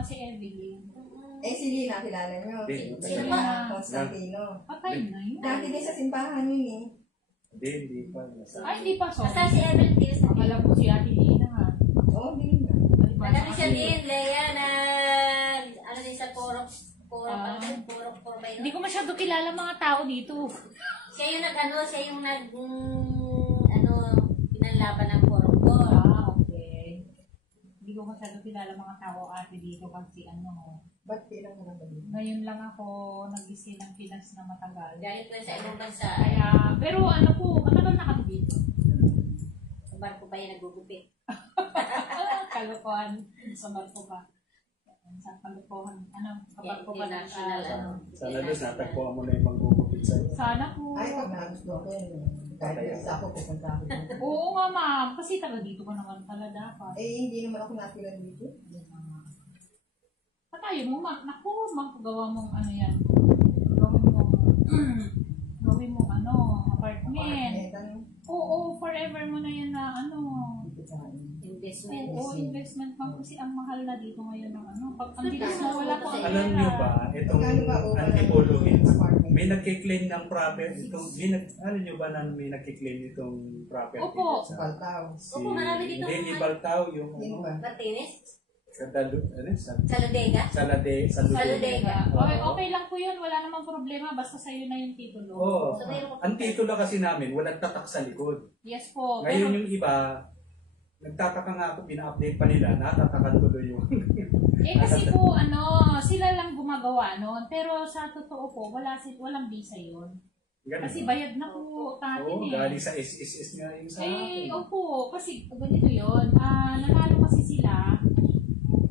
nga si Evelyn. Si Lina, kilala nyo. Si Lina Constantino. Patay na yun. Dati din sa simbahan yun eh. Hindi pa. Ay, hindi pa. Basta si Evelyn Tiris na. Akala ko si Ate Lina nga. Oo, Lina. Madami siya din, Lea, na ano din sa Porok ba yun? Hindi ko masyado kilala mga tao dito. Siya yung pinanlaban ng Porok ko. Okay. Hindi ko masyado kilala mga tao ate dito kasi Ba't kailang mo naman dito? ngayon lang ako nag-isi ng Pinas na matagal. Galing ko sa ibang bansa. Kaya, pero matagal na kami dito. Sa barko pa yan nagugupit. Kalokohan sa barko pa. Sa kalokohan. Kabarko pa na International, Sana doon, natagpuan mo na yung manggugupit sa'yo. Sana po. Ay, pag nagusto ko yun. Kahit isa ako, pupunta ako dito. Oo nga ma'am. Kasi taga dito ka naman pala dapat. Hindi naman ako natira dito. Patayo mo, naku, magawa mong yan. Gawin mo apartment. Oo, forever mo na yan na Investment. Oo, investment ma'am kasi ang mahal na dito ngayon ng pag ang bilis mo wala pa. Alam nyo ba, itong Antipolo Hills, may nagkiklaim ng property. Alam nyo ba na may nagkiklaim itong property? Opo. Sa Baltao. Opo, marami dito. Hindi, Baltao yung Martinez? Saladega. Saladega. Okay lang po yun, wala namang problema, basta sa'yo na yung titulo. Oo. Ang titulo kasi namin, walang tatak sa likod. Yes po. Ngayon yung iba, nagtataka nga ako, pina-update pa nila, natatakan tuloy yung... kasi po, sila lang gumagawa noon, pero sa totoo po, walang visa yun. Ganun. Kasi bayad na po natin Oo, galing sa SSS nga yung sa akin. Opo, kasi ganito yun, nanalo kasi sila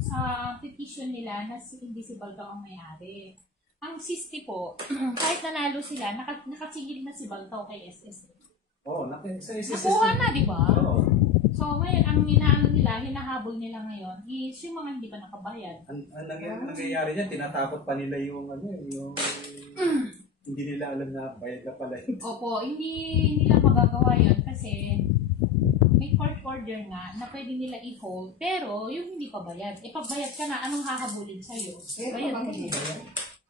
sa petition nila na hindi si Baltao ang may-ari. Ang sisti po, kahit nanalo sila, nakasigil na si Baltao kay SSS. Oo, sa SSS. Nakuha na, di ba? Oo. So, ngayon, ang hinahabol nila ngayon is yung mga hindi pa nakabayad. Ang nangyayari niyan, tinatakot pa nila yung hindi nila alam na bayad na pala yun. Opo, hindi nila magagawa yun kasi may court order nga na pwede nila i-hold, pero yung hindi pa bayad. Pabayad ka na, anong hahabulin sa'yo? Bayad ka na.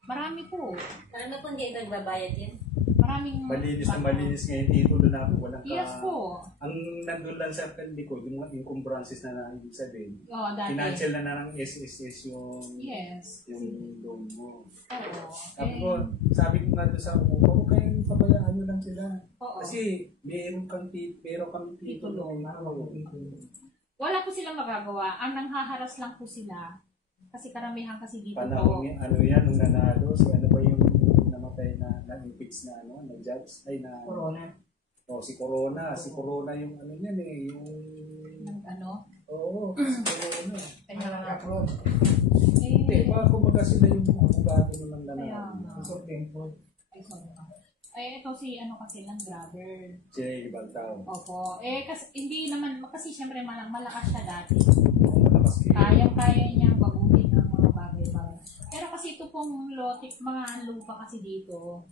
Marami po. Marami po hindi nagbabayad yan. Maraming... Malinis na malinis ngayon titulo na ako. Walang Yes po. Ang nandun lang sa likod, yung mga encumbrances na ibig sabihin. Oo, dati. Financial na ng SSS yung... Yes. Yung loan mo. Oo. Tapos, sabi ko nga doon sa umupa, huwag kayong pabayaan nyo lang sila. Oo. Kasi, meron kang titulo. Wala po silang magagawa. Ang nanghaharas lang po sila. Kasi karamihan kasi dito Panahon po. yan, nung nanalo, si ano ba yung namatay na-impeach na judge, ay na... Corona. Si Corona. Si Corona yung yan yung... Oo, si Corona. Kanya lang abroad. Hindi, kumbaga sila yung abogado ng nanalo. So, tempo. Ito si kasi lang brother. Jay Baltao. Opo. Kasi hindi naman, kasi syempre malakas siya dati. Malakas kayo. Kayang-kaya niyang baguhin ang mga bagay-bagay. Pero kasi ito pong lotik, mga lupa kasi dito.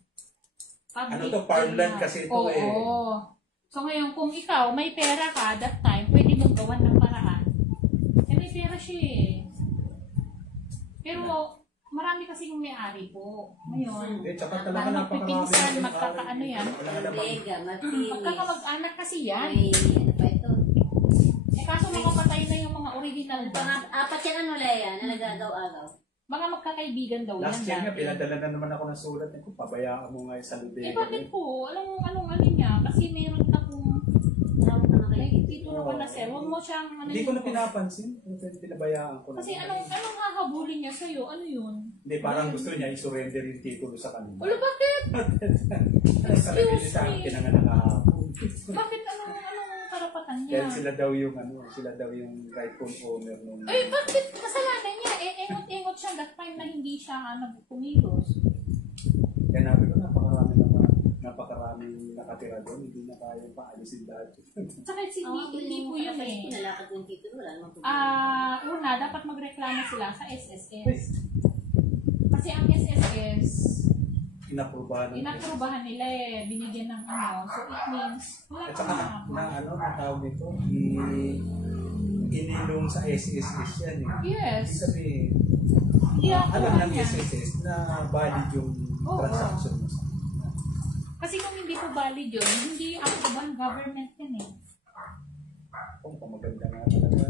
Farmland kasi ito Oo. So ngayon, kung ikaw may pera ka that time, pwede mong gawan ng paraan. May pera siya Pero, marami kasi yung may-ari po. Ngayon, tsaka talaga napakarami. magkakaano yan. Saladega, Martinez. Magkakamag-anak kasi yan. Ano pa ito? Kaso nakapatay na yung mga original Apat yan Lea, na nagagaw-agaw. Mga magkakaibigan daw yan. Last year nga, pinadala na naman ako ng sulat. Pabayaan mo nga yung Saladega. Bakit po? Anong niya? Kasi meron akong titulo ka na sir. Huwag mo siyang Hindi ko na pinapansin. Pinabayaan ko na. Kasi anong hahabulin niya sa'yo? Ano yun? Hindi, parang gusto niya i-surrender yung titulo sa kanila. Wala, bakit? Excuse me. Pinanganak kahapon. Bakit anong karapatan niya? Dahil sila daw yung rightful owner nung... Bakit kasalanan niya? Engot-engot siya that time na hindi siya nagpumilos. Kaya nabi ko, napakaraming nakatira doon, hindi na kayang paalisin dahil. Saka hindi po yun Pinalakad yung titulo, wala namang problema. Una, dapat magreklamo sila sa SSS. Kasi ang SSS, inaprubahan nila binigyan ng So, it means, wala at saka, na tawag nito, inilong sa SSS yan eh. Yes. Ibig sabihin, Hindi ako alam ng yan. SSS na valid yung Oo. transaction mo. Kasi kung hindi po valid yun, hindi ako ba government yan eh. Kung maganda nga talaga.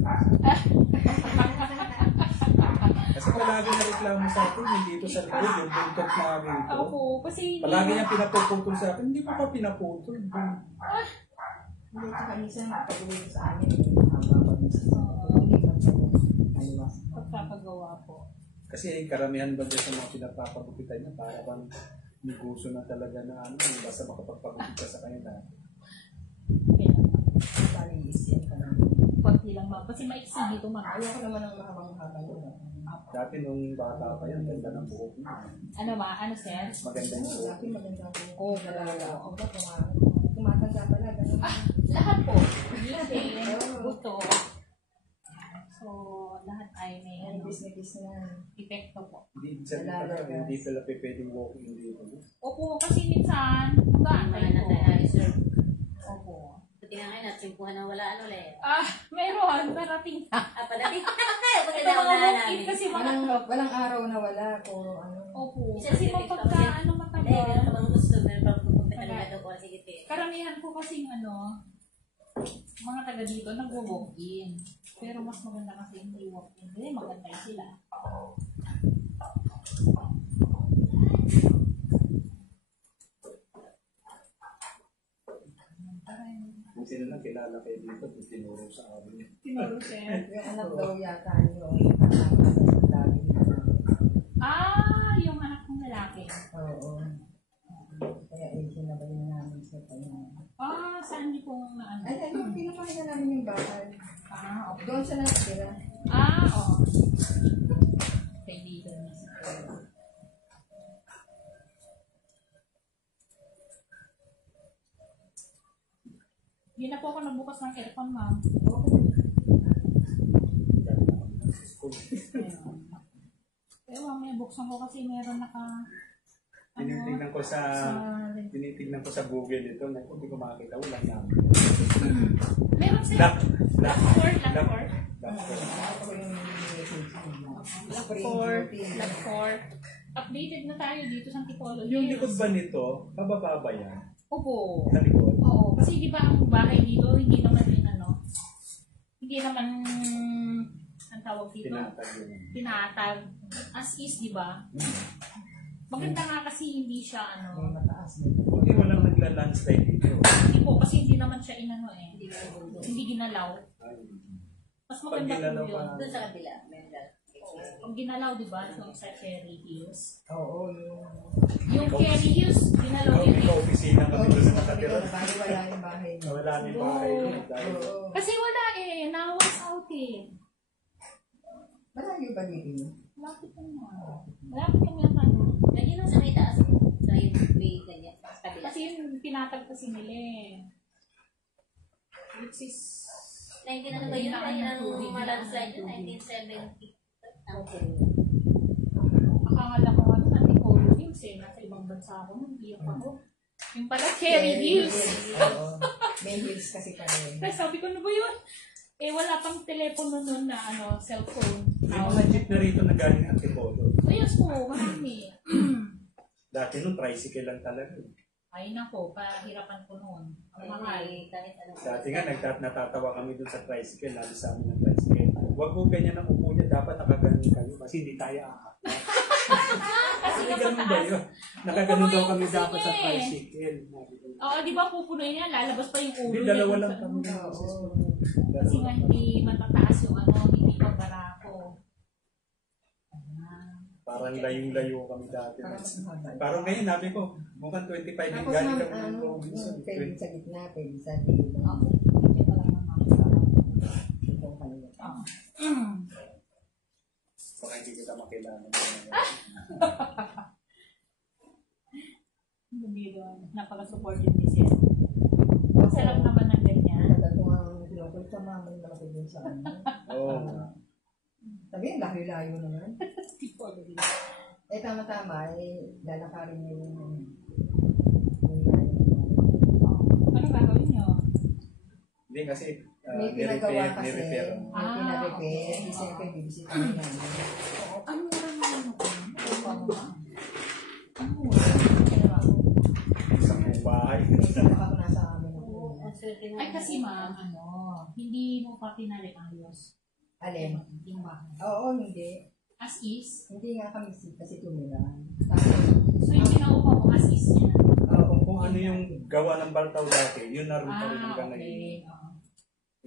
Kasi palagi na reklamo sa akin, hindi ito sa likod, yung buntot namin ito. Ako, kasi Palagi niyang pinapuputol sa akin, hindi ko pa pinaputol. Hindi ka minsan pag-uwi ko sa amin. Hindi man siya ayos. pagpapagawa po. Kasi karamihan ba dyan sa mga pinapapagupitan niya, para bang negosyo na talaga na ano, basta makapagpagupit ka sa kanila. Kaya, Paris yan ka lang. konti lang ma'am. Kasi maiksi dito ma'am. Ayoko naman ng mahabang-habang yun. Dati nung bata pa yan, ganda ng buhok niya. Ano ma? Ano sir? Maganda yung buhok. Dati maganda po. Oo, talaga. Ako ba, tumatanda pala. Ganun. Lahat po. Ngipin, buto. So, lahat ay may Ay, business na. epekto po. Hindi talaga, hindi pala pwedeng walking dito. Opo, kasi minsan, mag-aantay po. Sir. Opo. Buti nga ngayon, natsimpuhan na wala ano le. Meron. Parating na. Padating. Buti Ito na mga wala walk-in namin. kasi mga... Walang araw na wala. Puro ano. Opo. Isa Kasi sa mapagka, TikTok. ano Hindi, meron matagal. ka bang gusto? Meron ka bang pupunta ka na daw ko? Sige, te. Karamihan po kasi mga taga dito nag-walk-in. Pero mas maganda kasi hindi walk-in. Kasi maganda sila. Kung sino lang kilala kayo dito, kung tinuro sa amin. Tinuro sir. Yung anak daw yata yung kasama sa lagi. Yung anak kong lalaki. Oo. Kaya sinabay na namin sa kanya. Saan niyo pong naano? Ay, yung pinapakita namin yung bahay. Okay. Doon siya nakatira. Oo. Kaibigan niya si Kuya. Hindi na po ako nagbukas ng aircon, ma'am. Ayun. Pero mamaya buksan ko kasi meron Tinitignan ko tinitignan ko sa Google ito, hindi ko makakita, walang namin. meron sir. Black Black Fort. Ako yung Black Fort. Updated na tayo dito sa Tipology. Yung likod ba nito, pababa ba yan? Opo. Sa likod? Oo, kasi di ba ang bahay dito, hindi naman hindi naman, ang tawag dito, Tinatag yun. tinatag, as is, di ba? Maganda nga kasi hindi siya, may mataas na. Hindi walang nagla-landslide dito. hindi po, kasi hindi naman siya hindi ginalaw. Ay, Mas Pag maganda ginalaw po yun. pa- Doon sa kabila. Meron ka. Pag ginalaw, di ba, so sa Cherry Hills. Oo, Yung Cherry Hills, ginalaw ikaw, yun. ikaw opisina kami doon sa nakatira. Bali wala yung bahay niya. Wala ni bahay doon. Dahil Oo. Kasi wala nawas out Malayo ba dito? Malapit lang na. Malapit lang yan ano. Ganyan lang sa may taas. Sa yung may ganyan. Sa kabila. Kasi yung pinatag kasi nila which is 19 ano ba yun? Ay, ang landslide yun? 1970. akala ko sa Tipolo Hills nasa ibang bansa ako nung iyak ako. Yung pala Cherry Hills. Oo. May hills kasi kami. Kaya sabi ko, ano ba yun? Wala pang telepono nun na cellphone. may mga jeep na rito na galing Antipolo. Yes po, marami. Dati nung tricycle lang talaga. Ay nako, pahirapan ko noon. Ang mahal. Dati nga, natatawa kami dun sa tricycle, lalo sa amin ng tricycle. Huwag mo ganyan ang upo niya, dapat nakaganon kayo kasi hindi tayo aakyat. Kasi Ay, ganun ba yun? Nakaganon daw kami Pupunuin dapat kasi sa niya eh. tricycle. Oo, di ba pupunuin niya, lalabas pa yung ulo Hindi, niya. dalawa dun lang sa- kami. Oo. Kasi nga hindi matataas yung hindi pa barako. Parang layong-layo kami dati. Parang mas mahaba. Parang ngayon, nabi ko, mukhang 25 yung Tapos galing ma'am, kami ng Robinson. pwede sa gitna, pwede sa gitna. Okay. Hindi pa lang naman. Ito kanina. Baka hindi kita makilala. Napaka-supportive ni Sir. Sarap naman ng ganyan. Tagal ko ang sinukul sa mama yung malaki din sa ano. Oo. Sabi, ang layo-layo naman. Tipology. Tama-tama, lalakarin yung Ano gagawin niyo? Hindi kasi, May pinagawa kasi. ni-repair. May pina-repair. Kasi siyempre, bibisitahin namin. Oo, ang mura naman ako. Ang Isang buong bahay. Minsan ako nasa amin ako. Ang swerte na. Ay kasi ma'am, hindi mo pa pinali-ayos. Alin? Yung bahay. Oo, hindi. As is. Hindi nga kami kasi tumira. So yung pinaupa mo as is niya. Kung ano yung gawa ng Baltaw dati, yun na rin pa rin hanggang Okay. ngayon.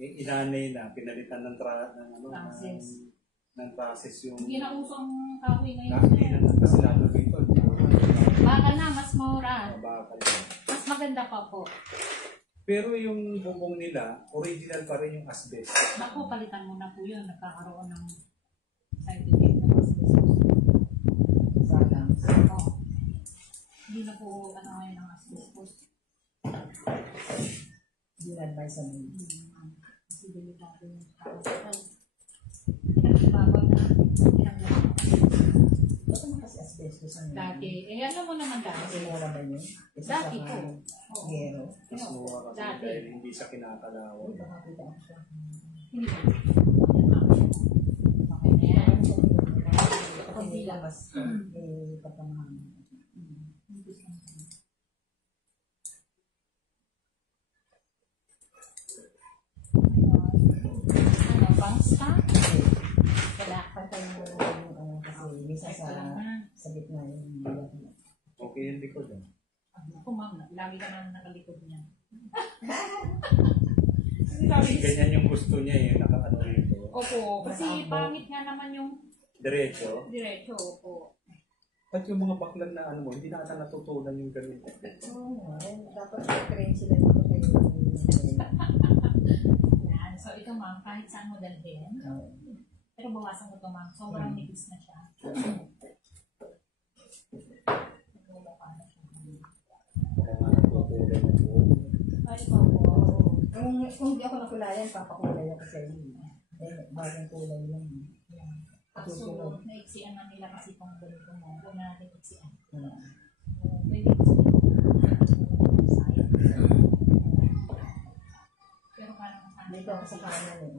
Inanay na, pinalitan ng Process. ng process yung Hindi na uso ang kahoy ngayon. hindi na kasi lalo dito. Bakal na, mas mura. Bakal. Mas maganda pa po. Pero yung bubong nila, original pa rin yung asbestos. Naku, palitan mo na po yun. Nagkakaroon ng side effect ng asbestos. Sana. Oo. Hindi na po ngayon ng asbestos. Din-advise sa mga. Kasi delikado yung tao. Pinagbabaw na. Pinagbabaw. Ba't naman kasi asbestos ang Dati, alam mo naman dati. Kasi mura ba yun? Kasi Dati sa po. mga Oo. Gero. Mas mura kasi Dati. dahil hindi siya kinakalawan. Uy, baka kita ako siya. Hindi ba? Okay na yan. Kapag nila mas may kapamahan. Ano, bangsta? Wala. Pantay mo kasi minsan sa gitna yung Okay yung likod. Ako ma'am, lagi ka naman nakalikod niya. Ganyan yung gusto niya eh, nakaano rito. Opo, kasi pangit nga naman yung Diretso. diretso. Opo. At yung mga baklan na ano mo, hindi na ata natutunan yung ganun. Oo nga, dapat train sila dito kayo. Yan. So ito ma'am, kahit saan mo dalhin. Pero bawasan mo ito ma'am, sobrang nipis na siya. Kaya nga natutunan yung buong. Ay, ikaw po. Kung hindi ako nakulayan, papakulay ako sa inyo. Bagong kulay lang. So, naiksian na nila kasi itong ganito mo. Kung natin iksian. Ah. Pwede iksian. Pero parang masama. Dito ako sa kanan eh.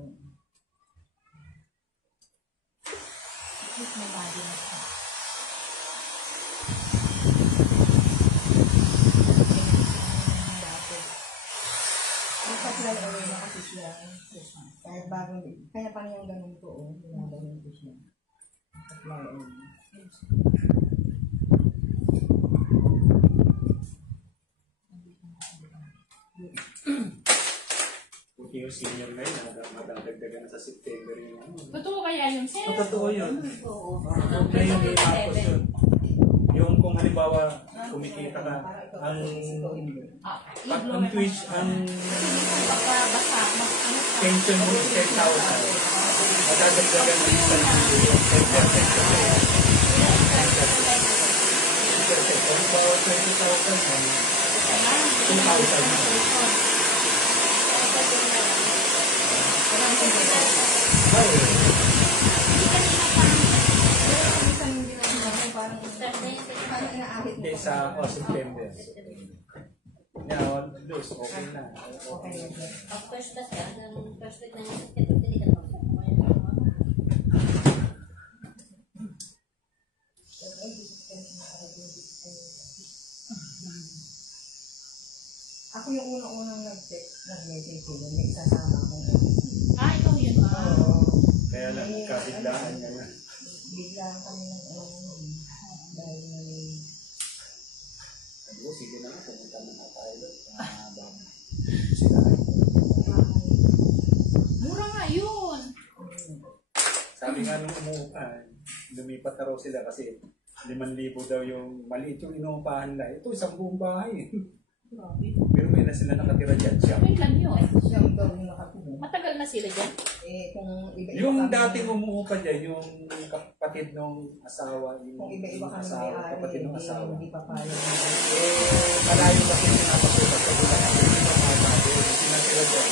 At least may body na siya. Apply away na kasi siya. Kahit bagong, kaya pa niyang ganun ko, ganun ko siya. Apply away. Buti yung senior na yun, madagdagan na sa September yung ano. Totoo kaya yun, sir? Totoo yun. Oo. Ngayon may tapos yun. Yung kung halimbawa, kumikita ka, ang Twitch, ang Basta, pension mo 10,000. Madadagdagan mo yung 10%. Halimbawa 20,000, 2,000. Hindi sa September. Now, Luz, okay na. Okay. Ang first class ka, ng first week ng September, hindi ka pa. Ako yung unang-unang nag-message ko, may sasama akong ikaw yun, ma'am. Kaya lang, kabiglaan niya na. Biglaan kami ng dahil may Sige na, pumunta na tayo doon. Mura nga yun. Sabi nga nung lumipat na raw sila kasi 5,000 daw yung maliit yung inuupahan nila. Ito, isang buong bahay. Pero may na sila nakatira dyan siya. Wait lang yun. siyang daw yung nakatulong. Matagal na sila dyan. Kung iba-iba Yung kami- dating umuupa dyan, yung kapatid ng asawa, yung kung iba-iba kami asawa, may-ari, kapatid ng asawa. hindi papayag. Malayo kasi yung napasukat sa bulan. Hindi pa masabi. Sila sila dyan.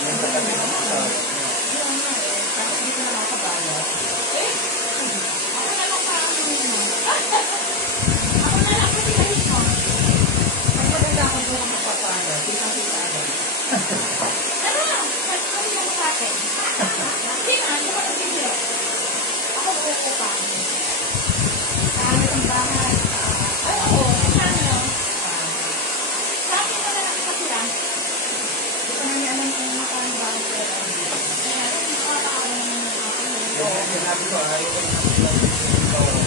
Yung kapatid ng asawa. Yun nga kahit hindi ko na makabayad. Ako na lang parang yun. Ako na lang kasi kahit mo. Ang maganda ako doon ang magpapayag, kitang-kita agad. Ano? Sinabi ko, ayaw ko yung bawal.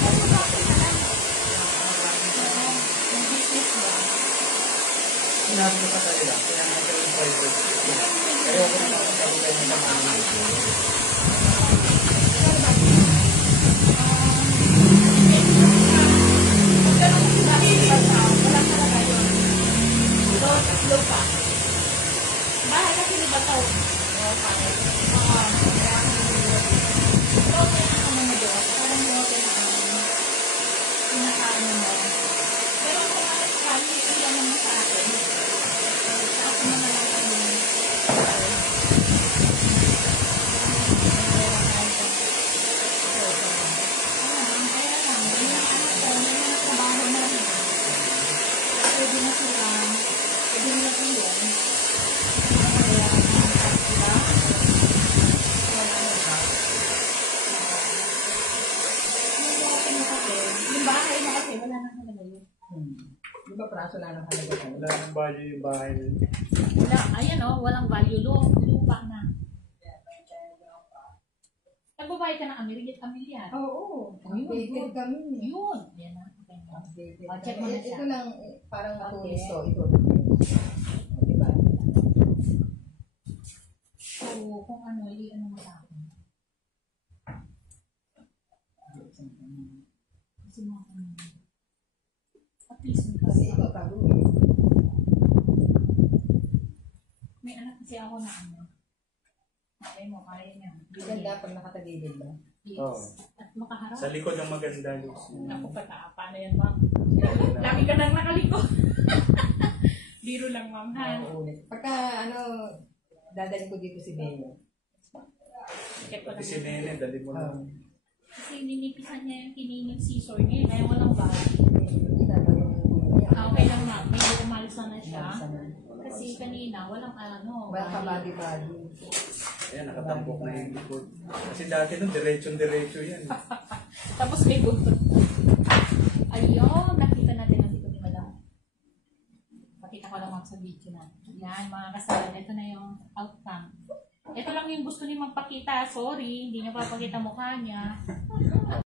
Ano ba ako na lang? Yung business ba? Sinabi ko sa kanila, kaya natin yung private. Kaya ako nakakasabi kayo ng mga Bahay kasi ni Bataw. Pero kung ano kami, iyan naman sa akin. Sa akin na lang kami. Kaya lang, may mga anak ko, may mga trabaho na rin. Pwede na sila, pwede na iyon. Kaya, diba? Yung bahay na kasi, wala nang halaga yun. Di ba praso lang ang halaga tayo? wala nang value yung bahay na yun. Wala, ayan o, walang value. Lupa na. Nagbabayad ka ng amilyar. Oo. Ayun, Updated good. kami. Yun. Yan na. Okay. Updated. Oh, check mo na siya. Ito lang, parang Okay. matulis to. Ito. Di ba? So, kung ano, ano mo sa akin. Kasi mo ako at least Kasi ito, tago. may anak kasi ako na ano. Kaya mo, kaya niya. Ganda pag nakatagilid ba? Yes. Oo. At makaharap. Sa likod ng maganda, Luz. Ako pa, paano yan, ma'am? Lagi ka nang nakaliko. Biro lang, ma'am, ha? Oo, ulit. Pagka, dadalhin ko dito si Benyo. Check ko Pati lang. si Nene, dali mo na. Kasi ninipisan niya yung kininig scissor niya, kaya walang bala. Okay lang, ma'am. Medyo umalsa na siya. Kasi kanina, walang ano. Walang kabadi-badi. Ayan, nakatampok na yung likod. Kasi dati nung diretso yan. Tapos may buto. Ayun, nakita natin ang likod ni Madam. Pakita ko lang ma'am sa video na. Yan, mga kasalan. Ito na yung outcome. Ito lang yung gusto niya magpakita. Sorry, hindi niya papakita mukha niya.